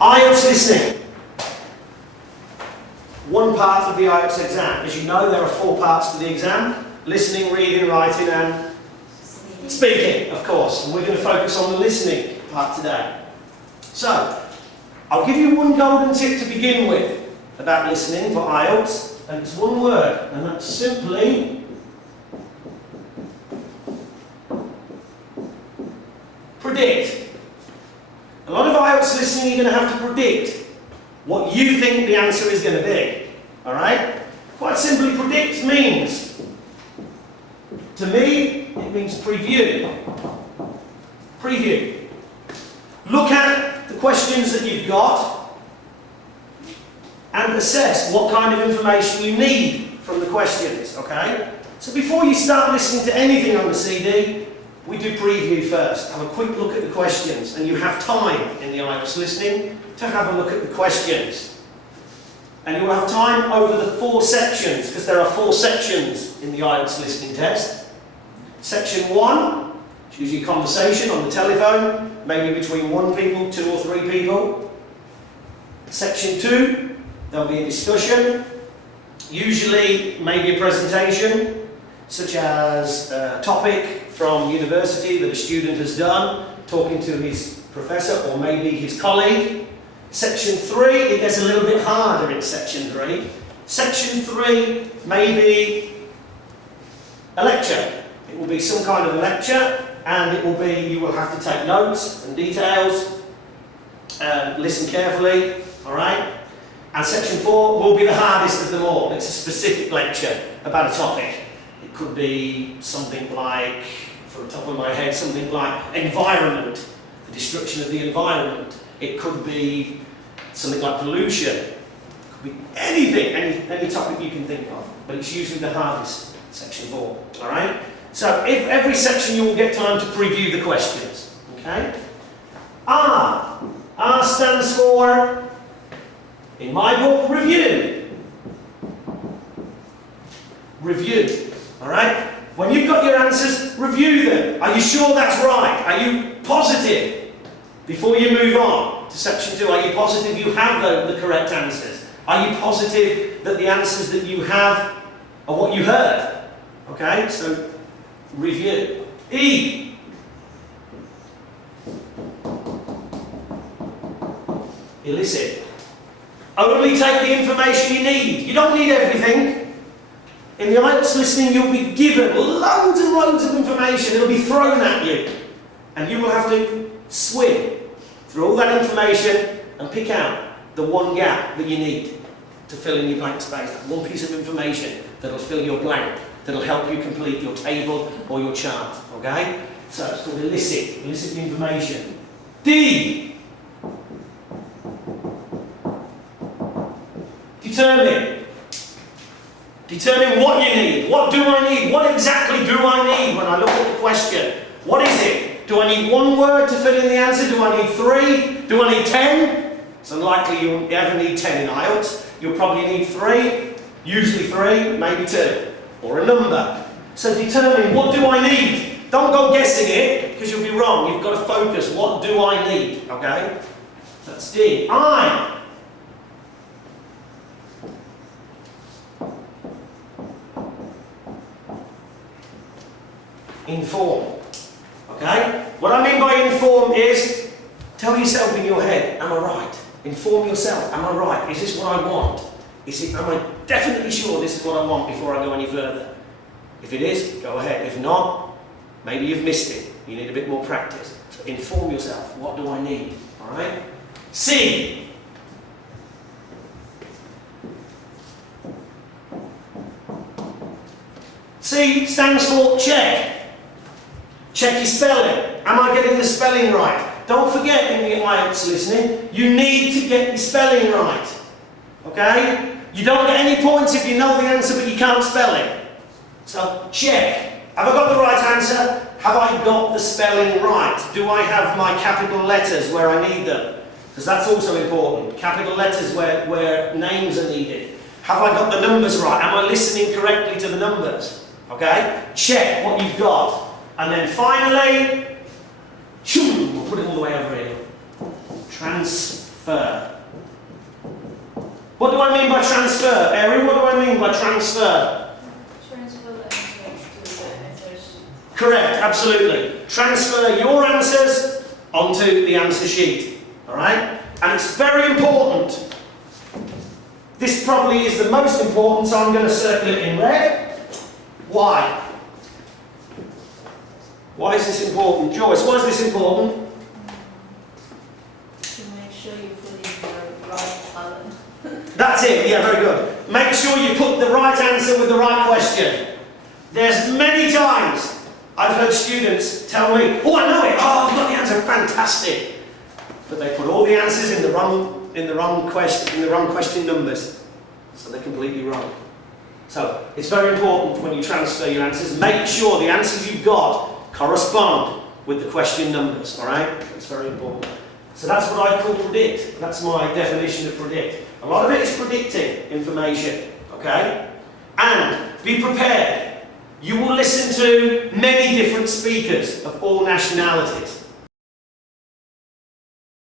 IELTS listening. One part of the IELTS exam. As you know, there are 4 parts to the exam. Listening, reading, writing and speaking, of course. And we're going to focus on the listening part today. So, I'll give you one golden tip to begin with about listening for IELTS. And it's one word, and that's simply predict. A lot of IELTS listening, you're going to have to predict what you think the answer is going to be. Alright? Quite simply, predict means, to me, it means preview. Preview. Look at the questions that you've got and assess what kind of information you need from the questions. Okay? So before you start listening to anything on the CD, we do preview first. Have a quick look at the questions, and you have time in the IELTS listening to have a look at the questions. And you will have time over the 4 sections, because there are 4 sections in the IELTS listening test. Section 1, it's usually conversation on the telephone, maybe between 1 people, 2 or 3 people. Section 2, there'll be a discussion, usually maybe a presentation, such as a topic from university that a student has done, talking to his professor or maybe his colleague. Section 3, it gets a little bit harder in Section 3. Section 3 may be a lecture. It will be some kind of a lecture, and it will be, you will have to take notes and details, listen carefully, alright? And Section 4 will be the hardest of them all. It's a specific lecture about a topic. It could be something like, from the top of my head, something like environment, the destruction of the environment. It could be something like pollution. It could be anything, any topic you can think of. But it's usually the hardest, Section 4. Alright? So every section you will get time to preview the questions. Okay? R. R stands for, in my book, review. Review. Alright? When you've got your answers, review them. Are you sure that's right? Are you positive? Before you move on to section 2, are you positive you have the correct answers? Are you positive that the answers that you have are what you heard? Okay, so review. E. Elicit. Only take the information you need. You don't need everything. In the IELTS listening, you'll be given loads and loads of information. It'll be thrown at you. And you will have to swim through all that information and pick out the one gap that you need to fill in your blank space. That one piece of information that'll fill your blank, that'll help you complete your table or your chart. Okay? So it's called elicit. Elicit the information. D. Determine. Determine what you need. What do I need? What exactly do I need when I look at the question? What is it? Do I need 1 word to fill in the answer? Do I need 3? Do I need 10? It's unlikely you'll ever need 10 in IELTS. You'll probably need 3, usually 3, maybe 2, or a number. So determine, what do I need? Don't go guessing it, because you'll be wrong. You've got to focus. What do I need? Okay? That's D. I. Inform. Okay? What I mean by inform is, tell yourself in your head, am I right? Inform yourself, am I right? Is this what I want? Am I definitely sure this is what I want before I go any further? If it is, go ahead. If not, maybe you've missed it. You need a bit more practice. So inform yourself, what do I need? Alright? C. C stands for check. Check your spelling. Am I getting the spelling right? Don't forget in the IELTS listening, you need to get your spelling right. Okay? You don't get any points if you know the answer but you can't spell it. So check. Have I got the right answer? Have I got the spelling right? Do I have my capital letters where I need them? Because that's also important. Capital letters where names are needed. Have I got the numbers right? Am I listening correctly to the numbers? Okay? Check what you've got. And then finally, we'll put it all the way over here. Transfer. transfer. What do I mean by transfer? Ariel, what do I mean by transfer? Transfer the answers to the answer sheet. Correct, absolutely. Transfer your answers onto the answer sheet. Alright? And it's very important. This probably is the most important, so I'm going to circle it in red. Why? Why is this important? Joyce, why is this important? To make sure you put in the right column. That's it, yeah, very good. Make sure you put the right answer with the right question. There's many times I've heard students tell me, oh, I know it, oh, I've got the answer, fantastic. But they put all the answers in the wrong question numbers. So they're completely wrong. So it's very important when you transfer your answers, make sure the answers you've got correspond with the question numbers, alright? It's very important. So that's what I call predict. That's my definition of predict. A lot of it is predicting information, okay? And be prepared. You will listen to many different speakers of all nationalities.